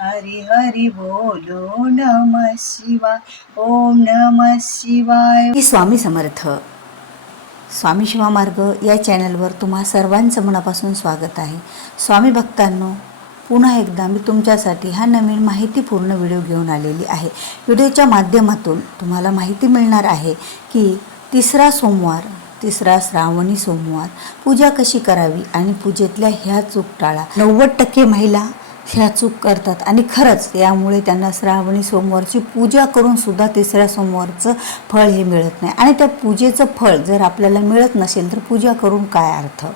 हरी हरी बोलो नम शिवाय ओम नम शिवाय. मी स्वामी समर्थ. स्वामी शिवा मार्ग या चॅनलवर तुम्हा सर्वांचं मनापासून स्वागत आहे. स्वामी भक्तांनो पुन्हा एकदा मी तुमच्यासाठी हा नवीन माहितीपूर्ण व्हिडिओ घेऊन आलेली आहे. व्हिडिओच्या माध्यमातून तुम्हाला माहिती मिळणार आहे की तिसरा सोमवार तिसरा श्रावणी सोमवार पूजा कशी करावी आणि पूजेतल्या ह्या चूक टाळा. नव्वद टक्के महिला ह्या चूक करतात. आणि खरंच यामुळे त्यांना श्रावणी सोमवारची पूजा करून सुद्धा तिसऱ्या सोमवारचं फळ हे मिळत नाही. आणि त्या पूजेचं फळ जर आपल्याला मिळत नसेल तर पूजा करून काय अर्थ?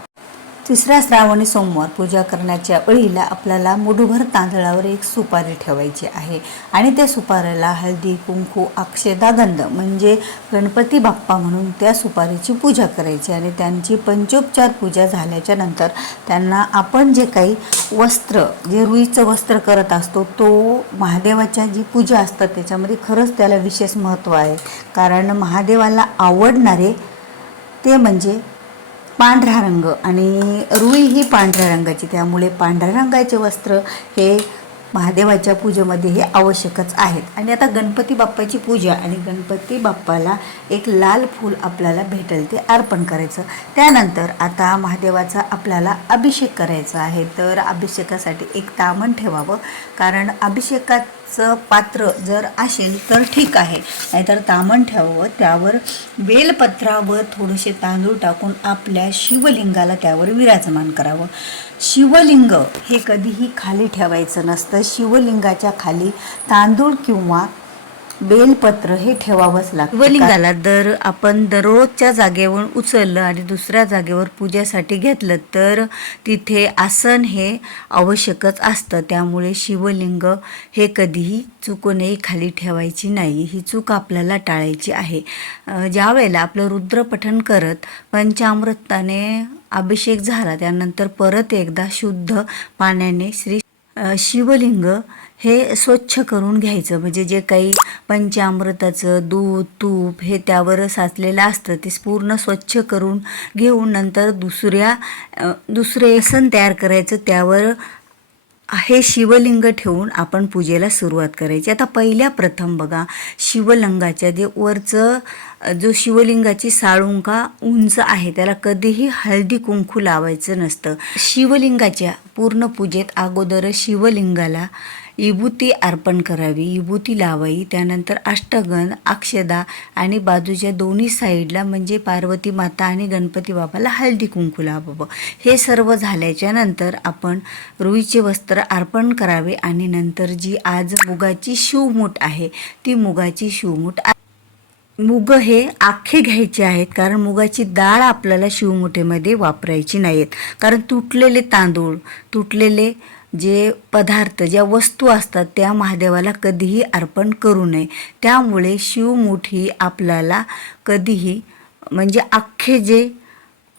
तिसऱ्या श्रावणी सोमवार पूजा करण्याच्या वेळीला आपल्याला मुठभर तांदळावर एक सुपारी ठेवायची आहे. आणि त्या सुपारीला हळदी कुंकू अक्षदा गंध म्हणजे गणपती बाप्पा म्हणून त्या सुपारीची पूजा करायची आणि त्यांची पंचोपचार पूजा झाल्याच्यानंतर त्यांना आपण जे काही वस्त्र जे रुईचं वस्त्र करत असतो तो महादेवाच्या जी पूजा असतात त्याच्यामध्ये खरंच त्याला विशेष महत्त्व आहे. कारण महादेवाला आवडणारे ते म्हणजे पांढरा रंग आणि रुई ही पांढऱ्या रंगाची त्यामुळे पांढऱ्या रंगाचे वस्त्र हे महादेवाच्या पूजेमध्ये हे आवश्यकच आहेत. आणि आता गणपती बाप्पाची पूजा आणि गणपती बाप्पाला एक लाल फूल आपल्याला भेटेल ते अर्पण करायचं. त्यानंतर आता महादेवाचा आपल्याला अभिषेक करायचा आहे तर अभिषेकासाठी एक तामण ठेवावं कारण अभिषेकात चं पात्र जर असेल तर ठीक आहे. नाहीतर तामण ठेवावं त्यावर बेलपत्रावर थोडेसे तांदूळ टाकून आपल्या शिवलिंगाला त्यावर विराजमान करावं. शिवलिंग हे कधीही खाली ठेवायचं नसतं. शिवलिंगाच्या खाली तांदूळ किंवा बेलपत्र हे ठेवावंच लागतं. शिवलिंगाला दर आपण दररोजच्या जागेवर उचललं आणि दुसऱ्या जागेवर पूजेसाठी घेतलं तर तिथे आसन हे आवश्यकच असतं. त्यामुळे शिवलिंग हे कधीही चुकूनही खाली ठेवायची नाही. ही चूक आपल्याला टाळायची आहे. ज्या वेळेला आपलं रुद्रपठण करत पंचामृताने अभिषेक झाला त्यानंतर परत एकदा शुद्ध पाण्याने श्री शिवलिंग हे स्वच्छ करून घ्यायचं. म्हणजे जे काही पंचामृताचं दूध तूप हे त्यावर साचलेलं असतं ते पूर्ण स्वच्छ करून घेऊन नंतर दुसऱ्या दुसरे सण तयार करायचं. त्यावर हे शिवलिंग ठेवून आपण पूजेला सुरुवात करायची. आता पहिल्या प्रथम बघा शिवलिंगाच्या जे वरचं जो शिवलिंगाची साळुंका उंच आहे त्याला कधीही हळदी कुंकू लावायचं नसतं. शिवलिंगाच्या पूर्ण पूजेत अगोदर शिवलिंगाला विभूती अर्पण करावी विभूती लावावी. त्यानंतर अष्टगंध अक्षदा आणि बाजूच्या दोन्ही साईडला म्हणजे पार्वती माता आणि गणपती बाबाला हळदी कुंकू लावावं. हे सर्व झाल्याच्यानंतर आपण रुईचे वस्त्र अर्पण करावे आणि नंतर जी आज मुगाची शिवमूठ आहे ती मुगाची शिवमूठ मुग हे आखे घ्यायचे आहेत कारण मुगाची डाळ आपल्याला शिवमुठेमध्ये वापरायची नाहीत. कारण तुटलेले तांदूळ तुटलेले जे पदार्थ ज्या वस्तू असतात त्या महादेवाला कधीही अर्पण करू नये. त्यामुळे शिवमुठी ही आपल्याला कधीही म्हणजे अख्खे जे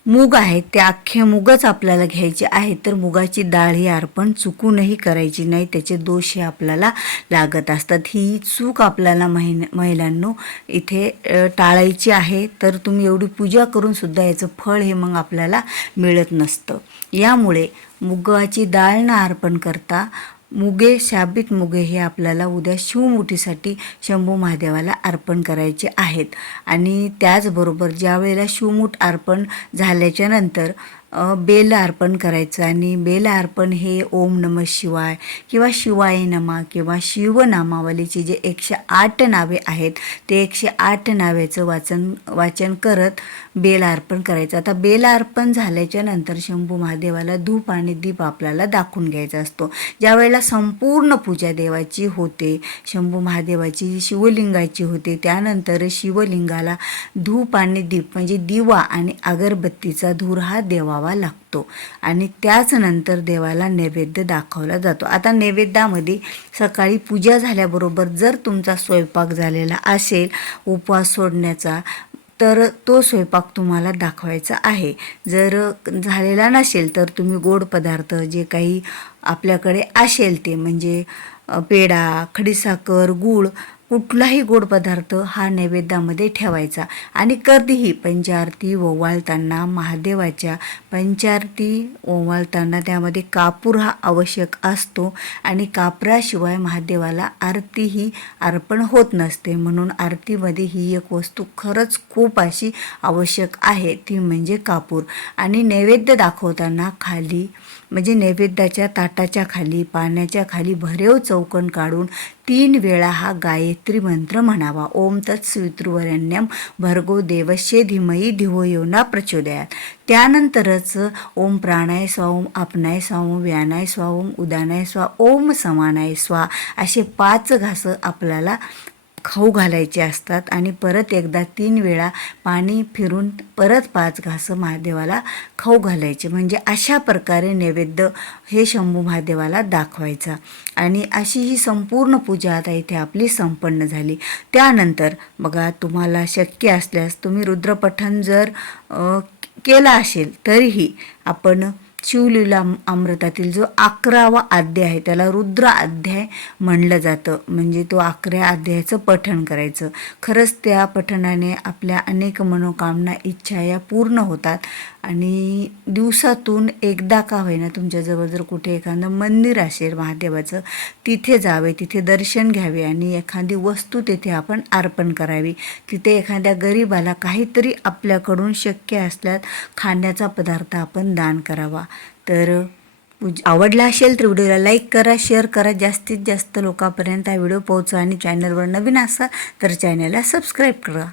मूग आहेत ते अख्खे मूगच आपल्याला घ्यायचे आहेत तर मुगाची डाळ ही अर्पण चुकूनही करायची नाही त्याचे दोष हे आपल्याला लागत असतात. ही चूक आपल्याला महिन महिलांनो इथे टाळायची आहे. तर तुम्ही एवढी पूजा करूनसुद्धा याचं फळ हे मग आपल्याला मिळत नसतं. यामुळे मुगाची डाळ न अर्पण करता. मुगे शाबित मुगे हे आपल्याला उद्या शिवमुठीसाठी शंभू महादेवाला अर्पण करायचे आहेत. आणि त्याचबरोबर ज्यावेळेला शिवमूठ अर्पण झाल्याच्यानंतर बेल अर्पण करायचं आणि बेल अर्पण हे ओम नम शिवाय किंवा शिवाय नमा किंवा शिवनामावलीची जे एकशे आठ नावे आहेत ते एकशे आठ नावेचं वाचन वाचन करत बेल अर्पण करायचं. आता बेल अर्पण झाल्याच्यानंतर शंभू महादेवाला धूप आणि दीप आपल्याला दाखवून घ्यायचा असतो. ज्या वेळेला संपूर्ण पूजा देवाची होते शंभू महादेवाची शिवलिंगाची होते त्यानंतर शिवलिंगाला धूप आणि दीप म्हणजे दिवा आणि अगरबत्तीचा धूर हा देवा देवावा लागतो. आणि त्याच नंतर देवाला नैवेद्य दाखवला जातो. आता नैवेद्यामध्ये सकाळी पूजा झाल्याबरोबर जर तुमचा स्वयंपाक झालेला असेल उपवास सोडण्याचा तर तो स्वयंपाक तुम्हाला दाखवायचा आहे. जर झालेला नसेल तर तुम्ही गोड पदार्थ जे काही आपल्याकडे असेल ते म्हणजे पेढा खडीसाखर गूळ कुठलाही गोड पदार्थ हा नैवेद्यामध्ये ठेवायचा. आणि कधीही पंचारती ओवाळताना महादेवाच्या पंचारती ओवाळताना त्यामध्ये कापूर हा आवश्यक असतो आणि कापराशिवाय महादेवाला आरती ही अर्पण होत नसते. म्हणून आरतीमध्ये ही एक वस्तू खरंच खूप अशी आवश्यक आहे ती म्हणजे कापूर. आणि नैवेद्य दाखवताना खाली म्हणजे नैवेद्याच्या ताटाच्या खाली पाण्याच्या खाली भरेव चौकण काढून तीन वेळा हा गायत्री मंत्र म्हणावा. ओम तत्सवितृवरण्यम भर्गो देवस्ये धीमयी धिवो योना प्रचोदयात. त्यानंतरच ओम प्राणाय स्वाओम आपणाय स्वाओम व्यानाय स्वाओम उदानाय स्वा ओम समानाय स्वा असे पाच घासं आपल्याला खाऊ घालायचे असतात आणि परत एकदा तीन वेळा पाणी फिरून परत पाच घासं महादेवाला खाऊ घालायचे. म्हणजे अशा प्रकारे नैवेद्य हे शंभू महादेवाला दाखवायचा. आणि अशी ही संपूर्ण पूजा आता इथे आपली संपन्न झाली. त्यानंतर बघा तुम्हाला शक्य असल्यास तुम्ही रुद्रपठण जर केला असेल तरीही आपण शिवलीला अमृतातील जो अकरावा अध्याय आहे त्याला रुद्र अध्याय म्हणलं जातं. म्हणजे तो अकरा अध्यायाचं पठण करायचं. खरंच त्या पठणाने आपल्या अनेक मनोकामना इच्छा या पूर्ण होतात. आणि दिवसातून एकदा का होईना तुमच्याजवळ जर कुठे एखादं मंदिर असेल महादेवाचं तिथे जावे तिथे दर्शन घ्यावे आणि एखादी वस्तू तेथे आपण अर्पण करावी. तिथे एखाद्या गरीबाला काहीतरी आपल्याकडून शक्य असल्यास खाण्याचा पदार्थ आपण दान करावा. तर पूज- आवडला असेल तर व्हिडिओला लाईक करा शेअर करा. जास्तीत जास्त लोकांपर्यंत हा व्हिडिओ पोहोचा आणि चॅनलवर नवीन असाल तर चॅनलला सबस्क्राईब करा.